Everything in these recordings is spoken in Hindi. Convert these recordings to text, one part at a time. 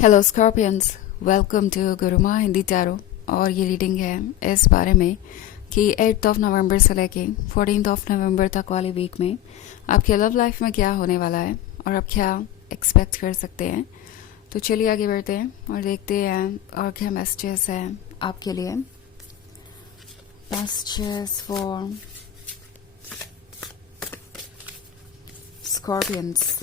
Hello Scorpions, welcome to Guruma Hindi tarot. और ये रीडिंग है इस बारे में कि 8 नवंबर से लेके 14 नवंबर तक वाली वीक में आपके लव लाइफ में क्या होने वाला है और आप क्या एक्सपेक्ट कर सकते हैं। तो चलिए आगे बढ़ते हैं और देखते हैं और क्या मैसेजेस हैं आपके लिए। Messages for Scorpions.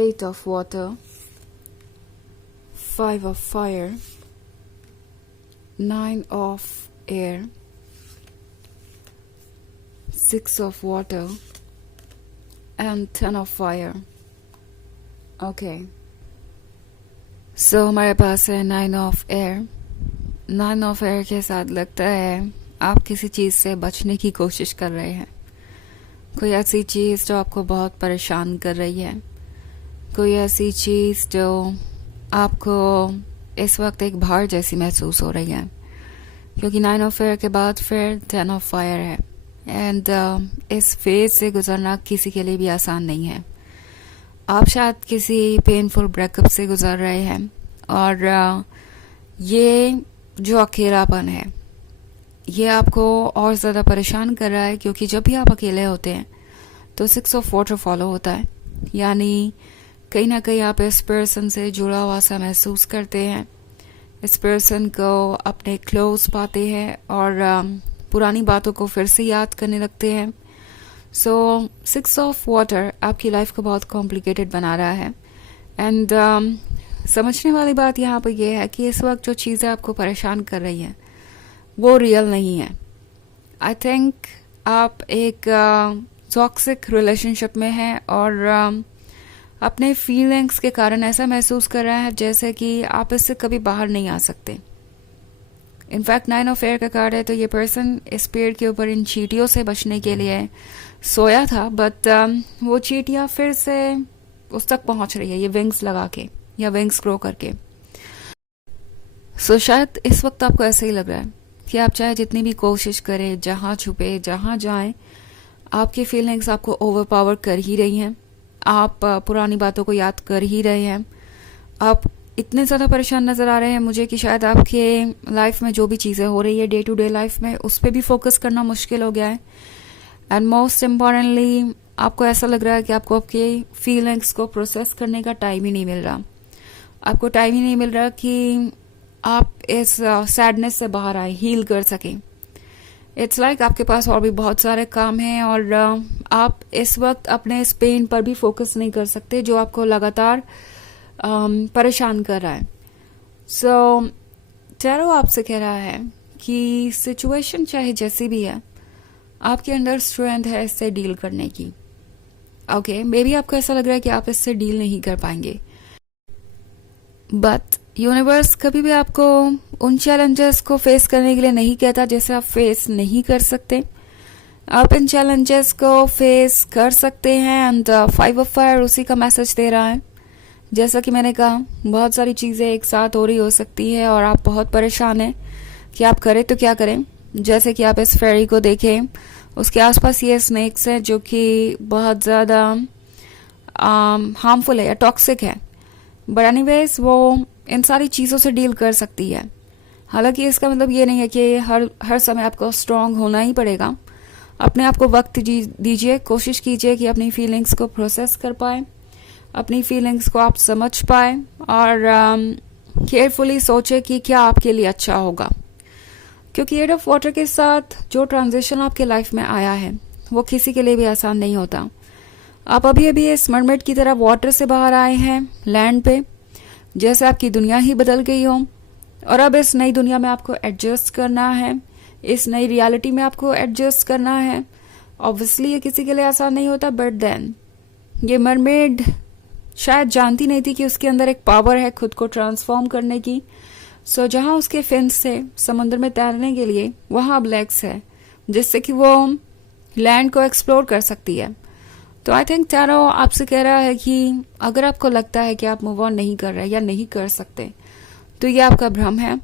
Eight of water, 5 of fire, 9 of air, 6 of water and 10 of fire. Okay. So हमारे पास है 9 of air. 9 of air के साथ लगता है आप किसी चीज़ से बचने की कोशिश कर रहे हैं। कोई ऐसी चीज़ जो आपको बहुत परेशान कर रही है, कोई ऐसी चीज़ जो आपको इस वक्त एक भार जैसी महसूस हो रही है, क्योंकि 9 ऑफ एयर के बाद फिर 10 ऑफ फायर है। एंड इस फेज से गुजरना किसी के लिए भी आसान नहीं है। आप शायद किसी पेनफुल ब्रेकअप से गुजर रहे हैं और ये जो अकेलापन है ये आपको और ज़्यादा परेशान कर रहा है, क्योंकि जब भी आप अकेले होते हैं तो 6 ऑफ वाटर फॉलो होता है, यानी कहीं ना कहीं आप इस पर्सन से जुड़ा हुआ सा महसूस करते हैं, इस पर्सन को अपने क्लोज पाते हैं और पुरानी बातों को फिर से याद करने लगते हैं। सो 6 ऑफ वाटर आपकी लाइफ को बहुत कॉम्प्लिकेटेड बना रहा है। एंड समझने वाली बात यहाँ पर यह है कि इस वक्त जो चीज़ें आपको परेशान कर रही हैं वो रियल नहीं है। आई थिंक आप एक टॉक्सिक रिलेशनशिप में हैं और अपने फीलिंग्स के कारण ऐसा महसूस कर रहा है जैसे कि आप इससे कभी बाहर नहीं आ सकते। इनफैक्ट 9 ऑफ एयर का कार्ड है, तो ये पर्सन इस पेड़ के ऊपर इन चींटियों से बचने के लिए सोया था, बट वो चींटियां फिर से उस तक पहुंच रही है, ये विंग्स लगा के या विंग्स ग्रो करके। सो शायद इस वक्त आपको ऐसा ही लग रहा है कि आप चाहे जितनी भी कोशिश करें, जहाँ छुपे जहाँ जाएं, आपकी फीलिंग्स आपको ओवरपावर कर ही रही हैं। आप पुरानी बातों को याद कर ही रहे हैं। आप इतने ज़्यादा परेशान नज़र आ रहे हैं मुझे कि शायद आपके लाइफ में जो भी चीज़ें हो रही है डे टू डे लाइफ में, उस पर भी फोकस करना मुश्किल हो गया है। एंड मोस्ट इम्पॉर्टेंटली आपको ऐसा लग रहा है कि आपको आपके फीलिंग्स को प्रोसेस करने का टाइम ही नहीं मिल रहा। आपको टाइम ही नहीं मिल रहा कि आप इस सैडनेस से बाहर आए, हील कर सकें। इट्स लाइक आपके पास और भी बहुत सारे काम हैं और आप इस वक्त अपने इस पेन पर भी फोकस नहीं कर सकते जो आपको लगातार परेशान कर रहा है। सो टैरो आपसे कह रहा है कि सिचुएशन चाहे जैसी भी है, आपके अंदर स्ट्रेंथ है इससे डील करने की। ओके, मे बी आपको ऐसा लग रहा है कि आप इससे डील नहीं कर पाएंगे, बट यूनिवर्स कभी भी आपको उन चैलेंजेस को फेस करने के लिए नहीं कहता जैसे आप फेस नहीं कर सकते। आप इन चैलेंजेस को फेस कर सकते हैं। एंड 5 ऑफ फायर उसी का मैसेज दे रहा है। जैसा कि मैंने कहा, बहुत सारी चीज़ें एक साथ हो रही हो सकती है और आप बहुत परेशान हैं कि आप करें तो क्या करें। जैसे कि आप इस फेरी को देखें, उसके आसपास ये स्नेक्स हैं जो कि बहुत ज़्यादा हार्मफुल है या टॉक्सिक है, बट एनीवेज वो इन सारी चीज़ों से डील कर सकती है। हालांकि इसका मतलब ये नहीं है कि हर समय आपको स्ट्रांग होना ही पड़ेगा। अपने आप को वक्त दीजिए, कोशिश कीजिए कि अपनी फीलिंग्स को प्रोसेस कर पाए, अपनी फीलिंग्स को आप समझ पाए और केयरफुली सोचे कि क्या आपके लिए अच्छा होगा। क्योंकि 8 ऑफ वाटर के साथ जो ट्रांजिशन आपके लाइफ में आया है वो किसी के लिए भी आसान नहीं होता। आप अभी अभी इस मरमेड की तरह वाटर से बाहर आए हैं लैंड पे, जैसे आपकी दुनिया ही बदल गई हो और अब इस नई दुनिया में आपको एडजस्ट करना है, इस नई रियलिटी में आपको एडजस्ट करना है। ऑब्वियसली ये किसी के लिए आसान नहीं होता, बट देन ये मरमेड शायद जानती नहीं थी कि उसके अंदर एक पावर है खुद को ट्रांसफॉर्म करने की। सो जहाँ उसके फिन्स थे समुद्र में तैरने के लिए, वहाँ अब लेग्स है जिससे कि वो लैंड को एक्सप्लोर कर सकती है। तो आई थिंक टैरो आपसे कह रहा है कि अगर आपको लगता है कि आप मूव ऑन नहीं कर रहे या नहीं कर सकते, तो ये आपका भ्रम है।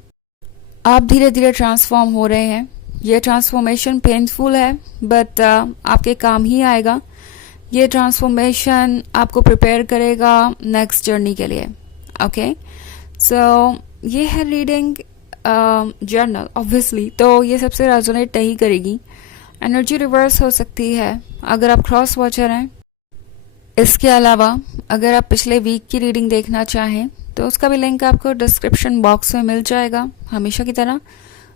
आप धीरे धीरे ट्रांसफॉर्म हो रहे हैं, ये ट्रांसफॉर्मेशन पेनफुल है बट आपके काम ही आएगा। ये ट्रांसफॉर्मेशन आपको प्रिपेयर करेगा नेक्स्ट जर्नी के लिए। ओके, सो ये है रीडिंग जर्नल। ऑब्वियसली तो ये सबसे रेजोनेट नहीं करेगी, एनर्जी रिवर्स हो सकती है अगर आप क्रॉस वॉचर हैं। इसके अलावा अगर आप पिछले वीक की रीडिंग देखना चाहें तो उसका भी लिंक आपको डिस्क्रिप्शन बॉक्स में मिल जाएगा हमेशा की तरह।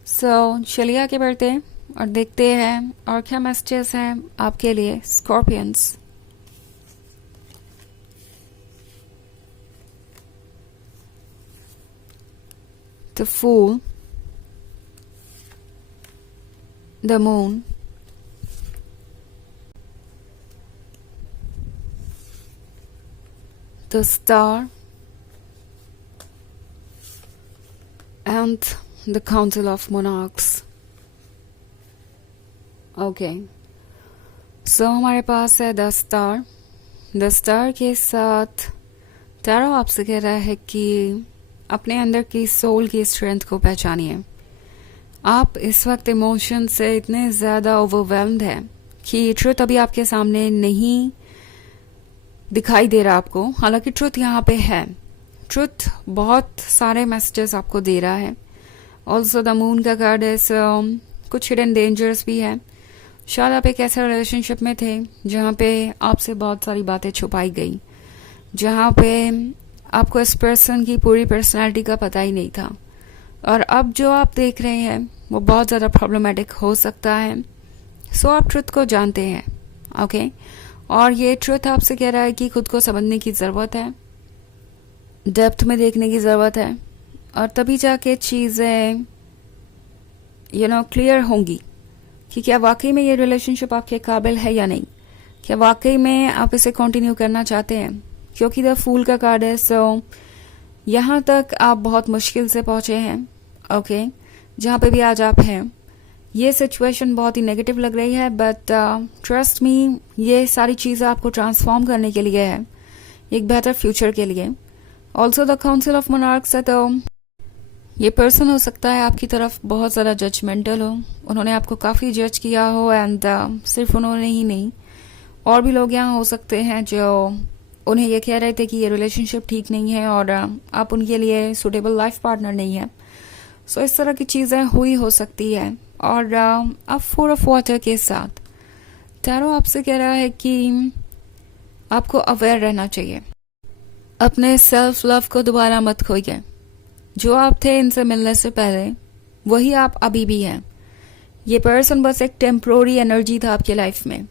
सो चलिए आगे बढ़ते हैं और देखते हैं और क्या मैसेजेस हैं आपके लिए Scorpions. The fool, the moon, the star, and the Council of Monarchs. Okay, so हमारे पास है द स्टार। द स्टार के साथ टैरो आपसे कह रहा है कि अपने अंदर की सोल की स्ट्रेंथ को पहचानिए। आप इस वक्त इमोशन से इतने ज़्यादा ओवरवेल्म्ड हैं कि ट्रुथ अभी आपके सामने नहीं दिखाई दे रहा आपको, हालांकि ट्रुथ यहाँ पे है। ट्रुथ बहुत सारे मैसेजेस आपको दे रहा है। ऑल्सो द मून का कार्ड है, कुछ हिडन डेंजर्स भी है। शायद आप एक ऐसे रिलेशनशिप में थे जहाँ पे आपसे बहुत सारी बातें छुपाई गई, जहाँ पे आपको इस पर्सन की पूरी पर्सनालिटी का पता ही नहीं था, और अब जो आप देख रहे हैं वो बहुत ज़्यादा प्रॉब्लमेटिक हो सकता है। सो आप ट्रुथ को जानते हैं। ओके, और ये ट्रुथ आपसे कह रहा है कि खुद को समझने की ज़रूरत है, डेप्थ में देखने की ज़रूरत है, और तभी जाके चीज़ें क्लियर होंगी कि क्या वाकई में ये रिलेशनशिप आपके काबिल है या नहीं, क्या वाकई में आप इसे कंटिन्यू करना चाहते हैं। क्योंकि द फूल का कार्ड है, सो यहाँ तक आप बहुत मुश्किल से पहुँचे हैं। ओके, जहाँ पे भी आज आप हैं ये सिचुएशन बहुत ही नेगेटिव लग रही है, बट ट्रस्ट मी, ये सारी चीज़ें आपको ट्रांसफॉर्म करने के लिए है, एक बेहतर फ्यूचर के लिए। Also the council of monarchs है, तो ये पर्सन हो सकता है आपकी तरफ बहुत ज़्यादा जजमेंटल हो, उन्होंने आपको काफ़ी जज किया हो, एंड सिर्फ उन्होंने ही नहीं, और भी लोग यहाँ हो सकते हैं जो उन्हें ये कह रहे थे कि ये रिलेशनशिप ठीक नहीं है और आप उनके लिए सूटेबल लाइफ पार्टनर नहीं है। सो इस तरह की चीज़ें हुई हो सकती है। और अब 4 ऑफ वाटर के साथ टैरो आपसे कह रहा है कि आपको अवेयर रहना चाहिए, अपने सेल्फ लव को दोबारा मत खोइए। जो आप थे इनसे मिलने से पहले वही आप अभी भी हैं। ये पर्सन बस एक टेम्प्रोरी एनर्जी था आपके लाइफ में।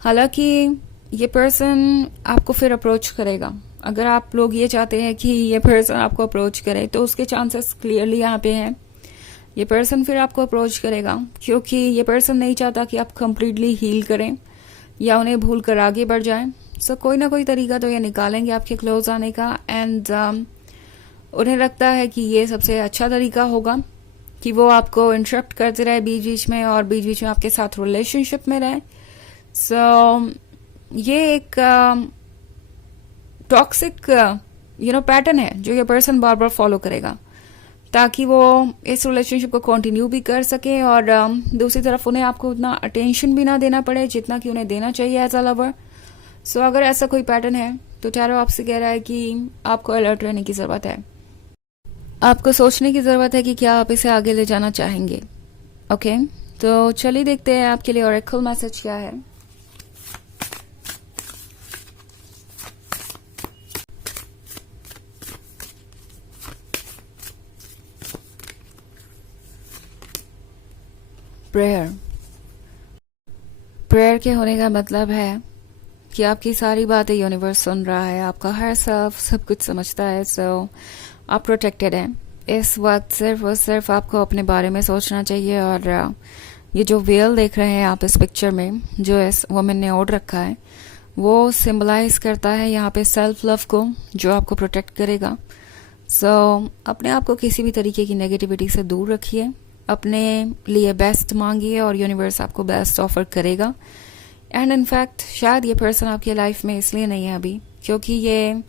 हालांकि ये पर्सन आपको फिर अप्रोच करेगा। अगर आप लोग ये चाहते हैं कि ये पर्सन आपको अप्रोच करे तो उसके चांसेस क्लियरली यहाँ पे हैं। ये पर्सन फिर आपको अप्रोच करेगा, क्योंकि ये पर्सन नहीं चाहता कि आप कंप्लीटली हील करें या उन्हें भूल कर आगे बढ़ जाएं। सो कोई ना कोई तरीका तो ये निकालेंगे आपके क्लोज आने का, एंड उन्हें लगता है कि ये सबसे अच्छा तरीका होगा कि वो आपको इंटरप्ट करते रहे बीच बीच में, और बीच बीच में आपके साथ रिलेशनशिप में रहे। सो ये एक टॉक्सिक पैटर्न है जो ये पर्सन बार बार फॉलो करेगा, ताकि वो इस रिलेशनशिप को कंटिन्यू भी कर सके, और दूसरी तरफ उन्हें आपको उतना अटेंशन भी ना देना पड़े जितना कि उन्हें देना चाहिए एज अ लवर। सो अगर ऐसा कोई पैटर्न है तो टैरो आपसे कह रहा है कि आपको अलर्ट रहने की ज़रूरत है, आपको सोचने की ज़रूरत है कि क्या आप इसे आगे ले जाना चाहेंगे। ओके, तो चलिए देखते हैं आपके लिए ऑरेकल मैसेज क्या है। प्रेयर। प्रेयर के होने का मतलब है कि आपकी सारी बातें यूनिवर्स सुन रहा है, आपका हर सब कुछ समझता है। सो आप प्रोटेक्टेड हैं। इस वक्त सिर्फ और सिर्फ आपको अपने बारे में सोचना चाहिए। और ये जो वेल देख रहे हैं आप इस पिक्चर में जो इस वुमन ने ओढ़ रखा है, वो सिंबलाइज करता है यहाँ पे सेल्फ लव को, जो आपको प्रोटेक्ट करेगा। सो अपने आप को किसी भी तरीके की नेगेटिविटी से दूर रखिए, अपने लिए बेस्ट मांगिए और यूनिवर्स आपको बेस्ट ऑफर करेगा। एंड इनफैक्ट शायद ये पर्सन आपकी लाइफ में इसलिए नहीं है अभी क्योंकि ये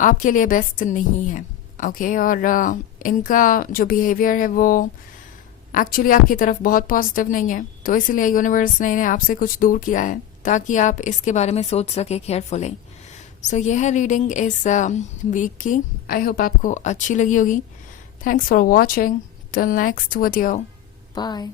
आपके लिए बेस्ट नहीं है। ओके, और इनका जो बिहेवियर है वो एक्चुअली आपकी तरफ बहुत पॉजिटिव नहीं है, तो इसलिए यूनिवर्स ने इन्हें आपसे कुछ दूर किया है ताकि आप इसके बारे में सोच सके केयरफुली। सो यह है रीडिंग इस वीक की। आई होप आपको अच्छी लगी होगी। Thanks for watching. Till next video, bye.